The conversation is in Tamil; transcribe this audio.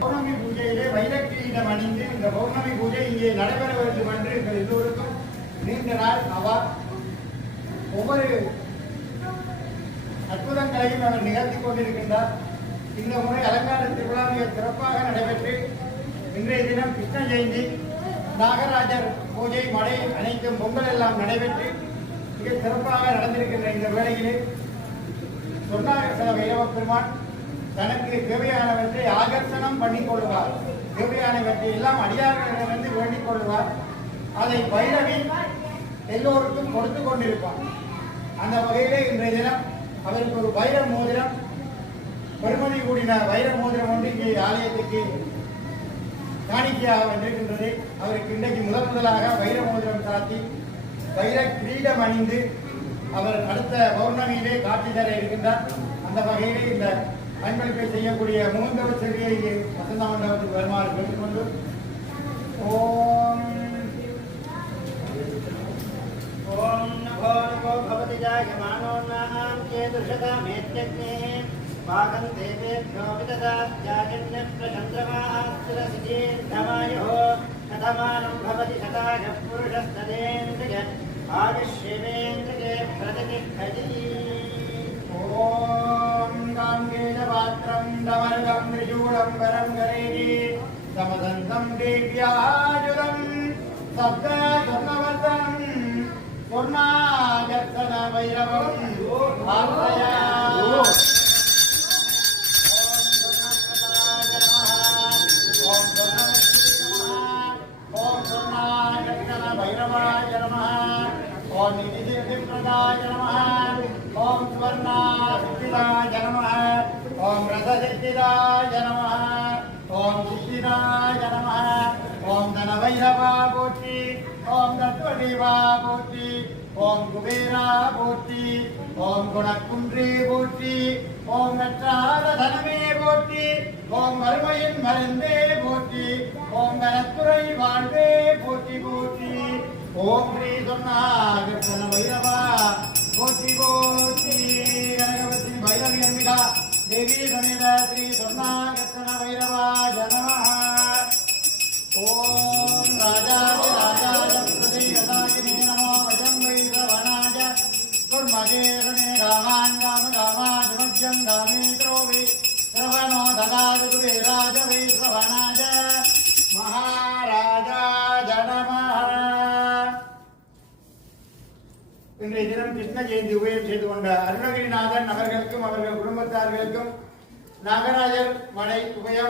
பௌர்ணமி பூஜையிலே வைரக்கிரீடம் அணிந்து இந்த பௌர்ணமி பூஜை இங்கே நடைபெற வேண்டும் என்று எங்கள் எல்லோருக்கும் நீண்ட நாள் அவர் ஒவ்வொரு அற்புதங்களையும் அவர் நிகழ்த்தி கொண்டிருக்கின்றார். இந்த முறை அலங்கார திருவிழா மிக சிறப்பாக நடைபெற்று இன்றைய தினம் கிருஷ்ண ஜெயந்தி நாகராஜர் பூஜை மழை அனைத்தும் பொங்கல் எல்லாம் நடைபெற்று மிக சிறப்பாக நடந்திருக்கின்ற இந்த வேளையிலே சொன்னாகர்சன வைரவ பெருமான் தனக்கு தேவையானவற்றை ஆகர்ஷணம் பண்ணிக் கொள்வார். தேவையானவற்றை எல்லாம் அடியார்களிடமிருந்து வேண்டிக் கொள்வார். அதை பைரவி எல்லோருக்கும் கொடுத்து கொண்டிருப்பார் அந்த வகையிலே இன்றைய தினம் அவருக்கு ஒரு வைர மோதிரம் பெருமதி கூடின வைர மோதிரம் ஒன்று இங்கே ஆலயத்துக்கு காணிக்கையாக வந்திருக்கின்றது. அவருக்கு இன்றைக்கு முதல் முதலாக வைர மோதிரம் சாத்தி வைர கிரீடம் அணிந்து அவர் அடுத்த பௌர்ணமியிலே காட்சி தர இருக்கின்றார். அந்த வகையிலே இந்த அன்பளிப்பை செய்யக்கூடிய மூன்றவ செல்வியை இங்கே வசந்த மண்டபத்துக்கு வருமாறு கேட்டுக்கொண்டு ஓம் ॐ नभो नभो भवति जायमानो नाम चेदुषतामेत्यग्ने पाकं देवेभ्यो विददात्याजन्यप्रचन्द्रमास्तिरसिदीर्घमायुः कथमानं भवति शताय पुरुषस्तदेन्द्रिय आयुष्येवेन्द्रिये प्रतिष्ठति त्रिशूलं वरं गरेणि समदन्तं देव्यायुधं सप्तस्वर्णवर्धं स्वर्णागर्तन वैरवम् आश्रयामि। ॐ स्वर्णवर्धनाय नमः। ॐ स्वर्णागर्तन भैरवाय नमः ॐ निधिसिद्धिप्रदाय नमः ॐ स्वर्णासिद्धिदाय नमः ஓம் ரசசக்திராய நம. ஓம் சித்திராய நம. ஓம் தனவைரவா போற்றி. ஓம் தத்துவதேவா போற்றி. ஓம் குபேரா போற்றி. ஓம் குணக்குன்றே போற்றி. ஓம் நற்றாத தனமே போற்றி. ஓம் வறுமையின் மருந்தே போற்றி. ஓம் கனத்துறை வாழ்வே போற்றி போற்றி. ஓம் ஸ்ரீ சொன்னாக போற்றி போற்றி. దేవీ సమేతాత్రి స్వర్ణాకర్షణ భైరవాజ నమ ఓం రాజాయ రాజాయ ప్రతిగతాగిని నమో వజం వైరవణాయ కుర్మగే రామాన్ రామ రామాధిమజ్యం రామేత్రో వై இன்றைய தினம் கிருஷ்ண ஜெயந்தி உபயம் செய்து கொண்ட அருணகிரிநாதன் அவர்களுக்கும் அவர்கள் குடும்பத்தார்களுக்கும் நாகராஜர் மலை உபயம்